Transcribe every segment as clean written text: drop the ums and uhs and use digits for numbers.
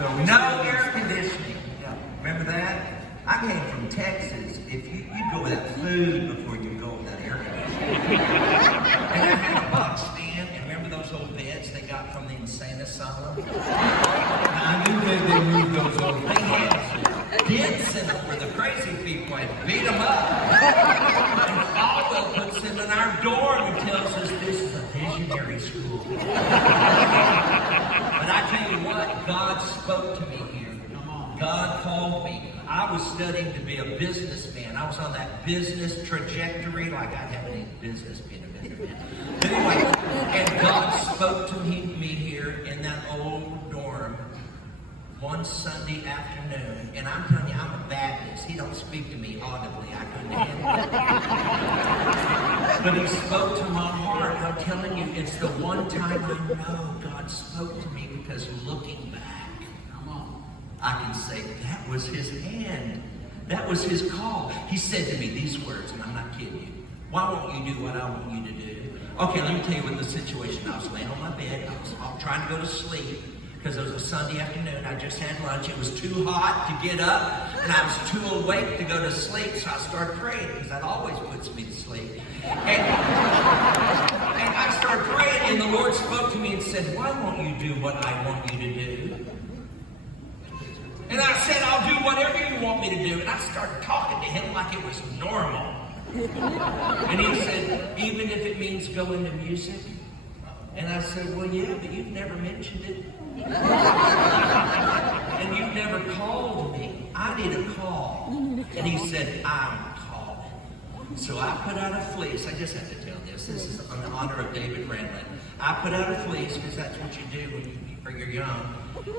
No air conditioning. Remember that? I came from Texas. If you'd go without food before you go without air conditioning. And I had a box stand, and remember those old beds they got from the insane asylum? I knew they moved those over. They had dents in them where the crazy people had beat them up. And Aldo puts them in our dorm and tells us this is a visionary school. But I tell you what, God spoke to me here. God called me. I was studying to be a businessman. I was on that business trajectory, like I'd have any business being a businessman. But anyway, and God spoke to me here in that old dorm one Sunday afternoon. And I'm telling you, I'm a Baptist. He don't speak to me audibly. I couldn't handle it. But he spoke to my heart. I'm telling you, it's the one time I know God spoke to me, because looking back, I can say that was his hand. That was his call. He said to me these words, and I'm not kidding you. Why won't you do what I want you to do? Okay, let me tell you what the situation. I was laying on my bed. I was trying to go to sleep because it was a Sunday afternoon. I just had lunch. It was too hot to get up, and I was too awake to go to sleep. So I started praying, because that always puts me to sleep. And I started praying, and the Lord spoke to me and said, why won't you do what I want you to do? And I said, I'll do whatever you want me to do. And I started talking to him like it was normal. And he said, even if it means going to music? And I said, well, yeah, but you've never mentioned it. And you've never called me. I need a call. And he said, I'm calling. So I put out a fleece. I just have to tell this. This is in the honor of David Randlin. I put out a fleece, because that's what you do when you're young.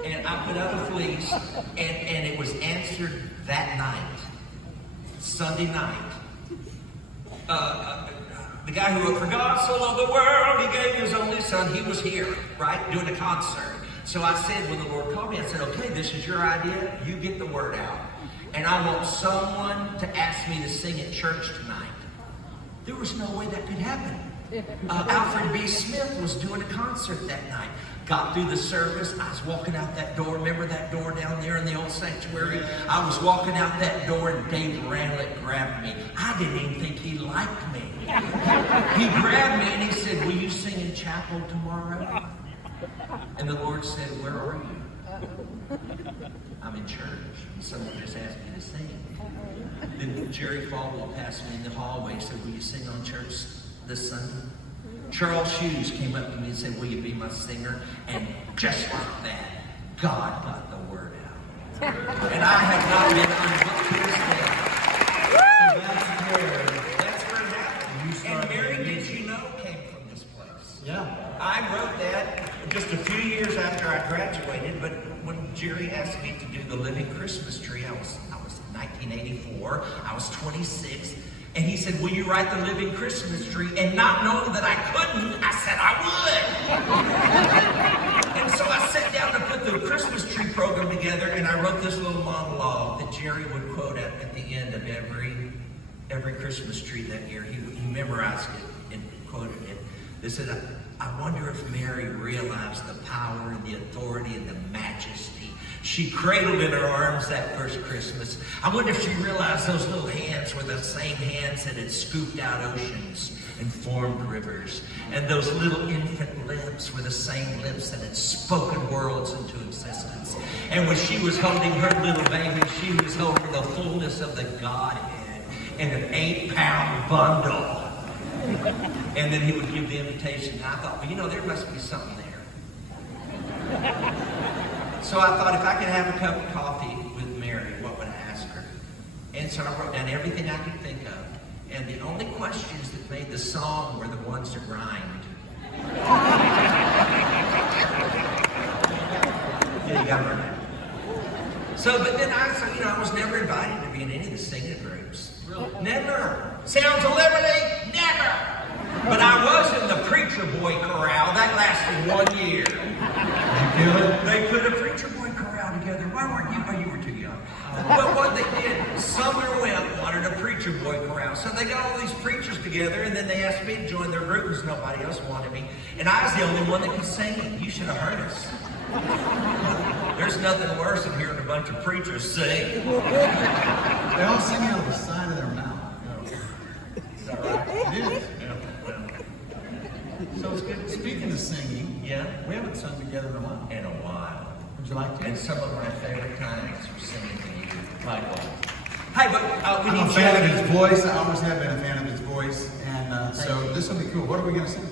And I put out a fleece, and it was answered that night, Sunday night. The guy who wrote, "For God so loved the world, He gave His only Son," he was here, right, doing a concert. So I said, when the Lord called me, I said, okay, this is your idea. You get the word out. And I want someone to ask me to sing at church tonight. There was no way that could happen. Alfred B. Smith was doing a concert that night. Got through the service. I was walking out that door. Remember that door down there in the old sanctuary? I was walking out that door, and Dave Ranlett grabbed me. I didn't even think he liked me. He grabbed me and he said, will you sing in chapel tomorrow? And the Lord said, where are you? I'm in church. Someone just asked me to sing. Then Jerry Falwell passed me in the hallway and said, will you sing on church this Sunday? Charles Hughes came up to me and said, will you be my singer? And just like that, God got the word out. And I have not been unhooked to this day. That's where it happened. And Mary, did you know, came from this place. Yeah. I wrote that just a few years after I graduated, but when Jerry asked me to do the Living Christmas Tree, I was 1984, I was 26, and he said, will you write the Living Christmas Tree? And not knowing that I couldn't, I said I would. And so I sat down to put the Christmas tree program together, and I wrote this little monologue that Jerry would quote at the end of every Christmas tree that year. He memorized it and quoted it. They said, I wonder if Mary realized the power and the authority and the majesty she cradled in her arms that first Christmas. I wonder if she realized those little hands were the same hands that had scooped out oceans and formed rivers. And those little infant lips were the same lips that had spoken worlds into existence. And when she was holding her little baby, she was holding the fullness of the Godhead in an 8-pound bundle. And then he would give the invitation. And I thought, well, there must be something there. So I thought, if I could have a cup of coffee with Mary, what would I ask her? And so I wrote down everything I could think of. And the only questions that made the song were the ones that rhymed. Yeah, you got to learn that. So, but then I was never invited to be in any of the singing groups. Really? Never. Sounds of Liberty? Never. But I was in the Preacher Boy Chorale. That lasted 1 year. They put a Preacher Boy Chorale together. Why weren't you? Oh, you were too young. But what they did, Sumner Webb wanted a Preacher Boy Chorale. So they got all these preachers together, and then they asked me to join their group because nobody else wanted me. And I was the only one that could sing it. You should have heard us. There's nothing worse than hearing a bunch of preachers sing. They all sing out of the side of their mouth. Is that right? It is. Yeah. Well, So it's good. Speaking of singing, yeah. we haven't sung together in a while. In a while. Would you like to? And some of my favorite times were singing to you. Likewise. Hey, but we I'm need a fan of Joey. his voice. I always have been a fan of his voice. And so this will be cool. What are we going to sing?